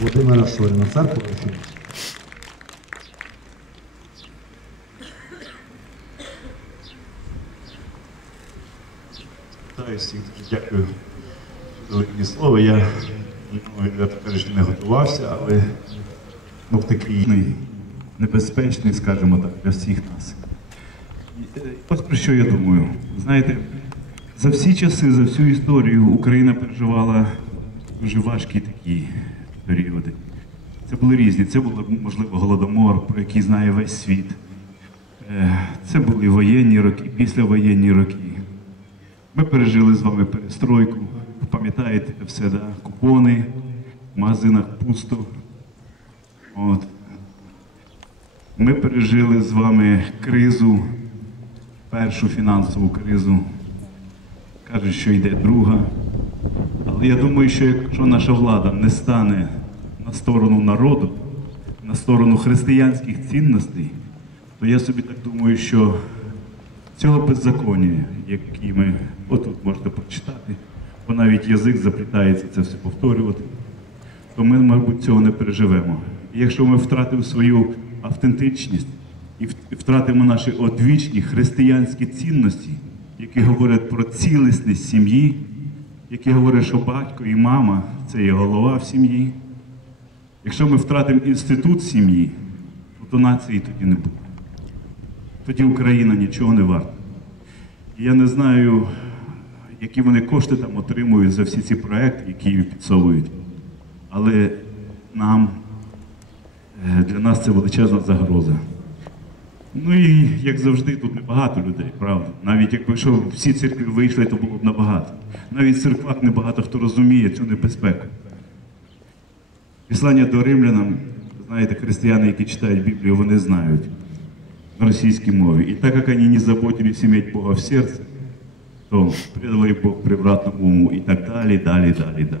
Володимира Соріна, церква Ефір. Вітаю всіх, дуже дякую за велике слово. Я ну, відверто кажучи, не готувався, але ну, такий небезпечний, скажімо так, для всіх нас. Е, Ось про що я думаю. Знаєте, за всі часи, за всю історію Україна переживала дуже важкі такі періоди. Це були різні. Це було, можливо, голодомор, про який знає весь світ. Е, Це були воєнні роки, післявоєнні роки. Ми пережили з вами перестройку. Пам'ятаєте все, да? купони, в магазинах пусто. От. Ми пережили з вами кризу, першу фінансову кризу. Кажуть, що йде друга. Але я думаю, що якщо наша влада не стане на сторону народу, на сторону християнських цінностей, то я собі так думаю, що цього беззаконня, які ми отут можете прочитати, бо навіть язик заплітається це все повторювати, то ми, мабуть, цього не переживемо. І якщо ми втратимо свою автентичність і втратимо наші одвічні християнські цінності, які говорять про цілісність сім'ї, які говорять, що батько і мама це є голова в сім'ї. Якщо ми втратимо інститут сім'ї, то нації тоді не буде тоді Україна нічого не варта. І я не знаю, які вони кошти там отримують за всі ці проекти, які підсовують. Але нам, е, для нас це величезна загроза. Ну і як завжди, тут небагато людей, правда. Навіть якби що всі церкви вийшли, то було б набагато. Навіть церквах небагато хто розуміє цю небезпеку. Післання до римлянам, знаєте, християни, які читають Біблію, вони знають на российской мове. И так как они не заботились иметь Бога в сердце, то предал их Бог превратному уму і так далі, далі, далі, далі.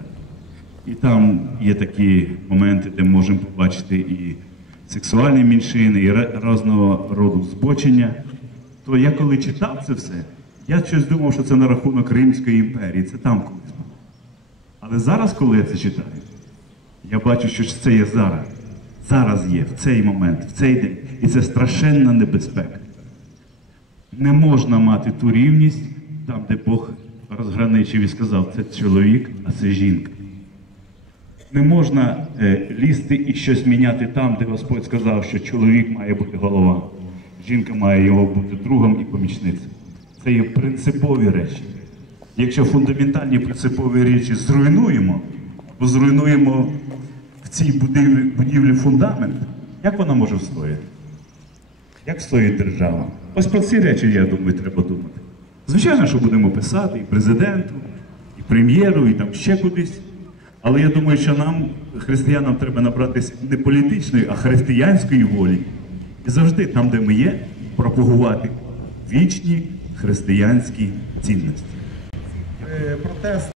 І там є такі моменти, де можемо побачити і сексуальні меншини, і різного роду збочення. То я коли читав це все, я щось думав, що це на рахунок Римської імперії, це там колись було. Але зараз, коли я це читаю, я бачу, що це є зараз. Зараз є, в цей момент, в цей день. І це страшенна небезпека. Не можна мати ту рівність там, де Бог розграничив і сказав, це чоловік, а це жінка. Не можна е, лізти і щось міняти там, де Господь сказав, що чоловік має бути голова, жінка має його бути другом і помічницею. Це є принципові речі. Якщо фундаментальні принципові речі зруйнуємо, або зруйнуємо в цій будівлі, будівлі фундамент, як вона може встояти? Як стоїть держава? Ось про ці речі, я думаю, треба думати. Звичайно, що будемо писати і президенту, і прем'єру, і там ще кудись. Але я думаю, що нам, християнам, треба набратися не політичної, а християнської волі. І завжди там, де ми є, пропагувати вічні християнські цінності. Е, Протест